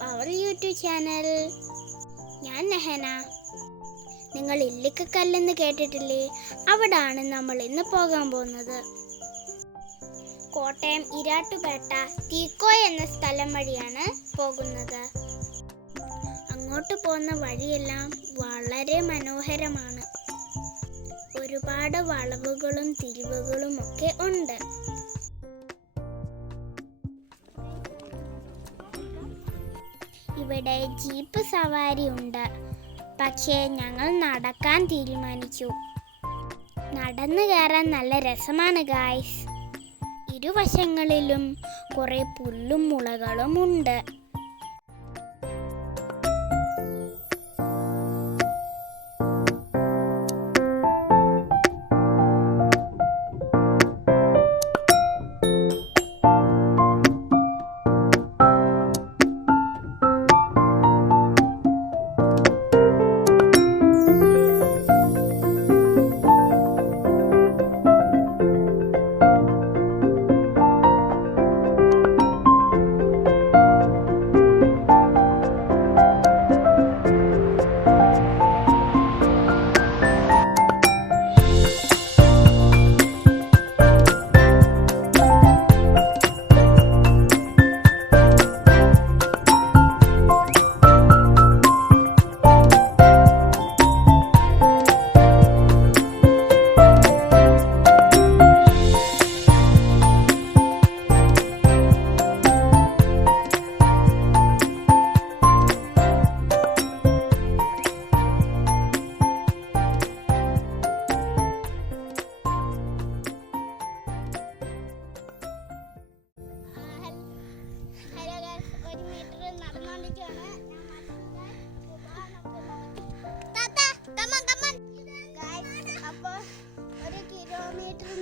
അവർ YouTube channel. ഞാൻ നെഹന. നിങ്ങൾ ഇല്ലിക്കക്കല്ലെന്ന് കേട്ടിട്ടില്ലേ? അവിടാണ് നമ്മൾ ഇന്ന് പോകാൻ പോകുന്നത്. കോട്ടയം ഇരാട്ടുപേട്ട തീക്കോ എന്ന സ്ഥലം വഴിയാണ് പോകുന്നത്. അങ്ങോട്ട് പോകുന്ന വഴിയെല്ലാം വളരെ മനോഹരമാണ്. ഒരുപാട് വളവുകളും തിരിവുകളും ഒക്കെ ഉണ്ട്. ഇവിടെ ജീപ്പ് സവാരി ഉണ്ട്. പക്ഷേ ഞങ്ങൾ നടക്കാൻ തീരുമാനിച്ചു. നടന്നു കയറാൻ നല്ല രസമാണ് ഗായ്സ്. ഇരുവശങ്ങളിലും കുറെ പുല്ലും മുളകളും ഉണ്ട്.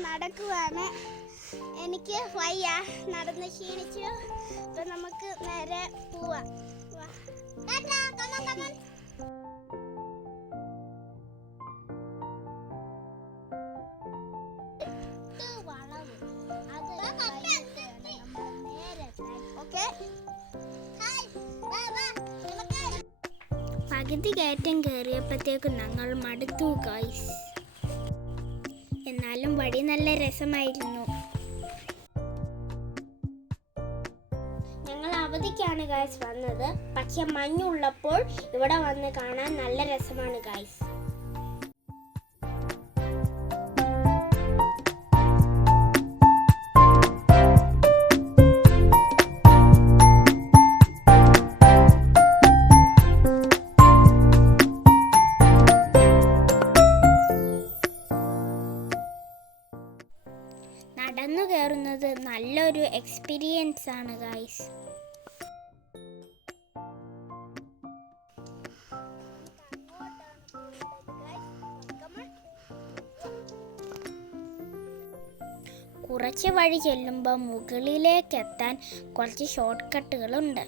നടക്കുവാണ്. എനിക്ക് വയ്യ, നടന്ന് ക്ഷീണിച്ചു. അപ്പൊ നമുക്ക് നേരെ പോവാം. പകുതി കയറ്റം കയറിയപ്പോഴത്തേക്കും ഞങ്ങൾ മടുത്തു ഗൈസ്. എന്നാലും വഴി നല്ല രസമായിരുന്നു. ഞങ്ങൾ അവധിക്കാണ് ഗൈസ് വന്നത്. പക്ഷെ മഞ്ഞുള്ളപ്പോൾ ഇവിടെ വന്ന് കാണാൻ നല്ല രസമാണ് ഗൈസ്. നടന്നു കയറുന്നത് നല്ലൊരു എക്സ്പീരിയൻസ് ആണ് ഗൈസ്. കുറച്ച് വഴി ചെല്ലുമ്പോൾ മുകളിലേക്ക് എത്താൻ കുറച്ച് ഷോർട്ട് കട്ടുകളുണ്ട്.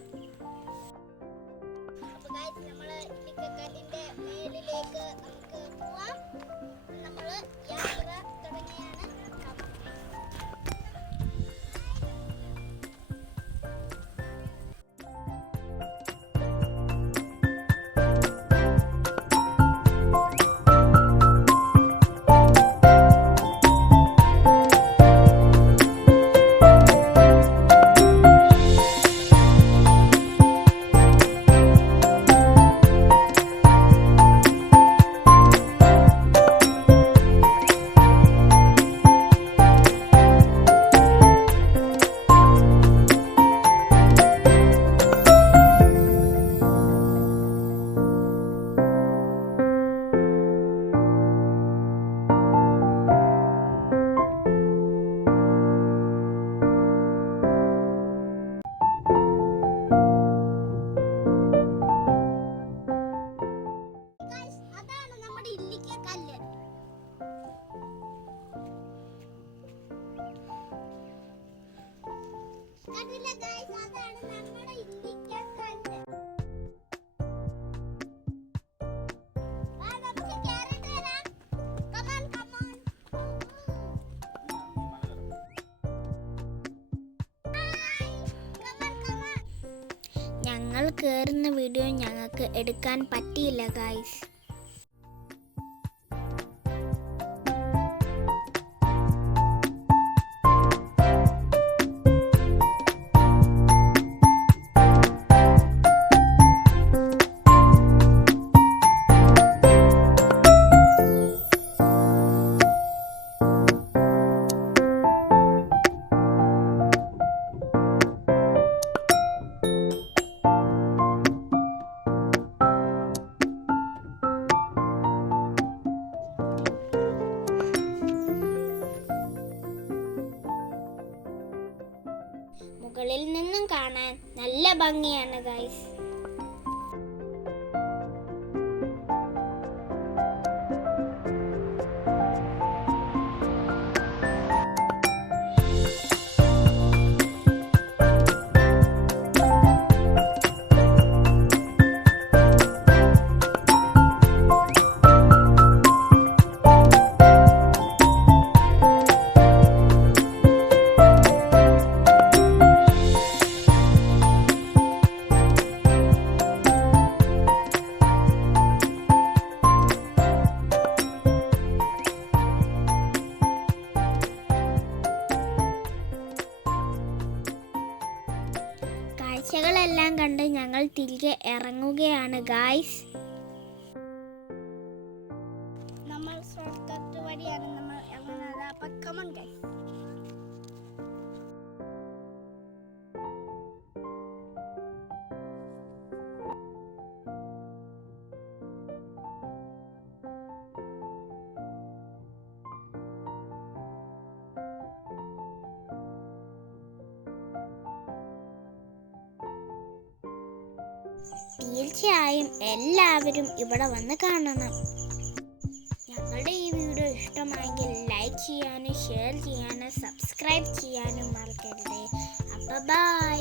ഞങ്ങൾ കയറുന്ന വീഡിയോ ഞങ്ങൾക്ക് എടുക്കാൻ പറ്റിയില്ല ഗൈസ്. മുകളിൽ നിന്നും കാണാൻ നല്ല ഭംഗിയാണ് ഗൈസ്. കാഴ്ചകളെല്ലാം കണ്ട് ഞങ്ങൾ തിരികെ ഇറങ്ങുകയാണ് ഗായ്സ്. നമ്മൾ ഷോർട്ട്കട്ട് വഴിയാണ് നമ്മൾ ഇറങ്ങുന്നത്. അപ്പോൾ കമോൺ ഗൈസ്. തീർച്ചയായും എല്ലാവരും ഇവിടെ വന്ന് കാണണം. ഞങ്ങളുടെ ഈ വീഡിയോ ഇഷ്ടമായെങ്കിൽ ലൈക്ക് ചെയ്യാനും ഷെയർ ചെയ്യാനും സബ്സ്ക്രൈബ് ചെയ്യാനും മറക്കരുത്. അപ്പോൾ ബൈ.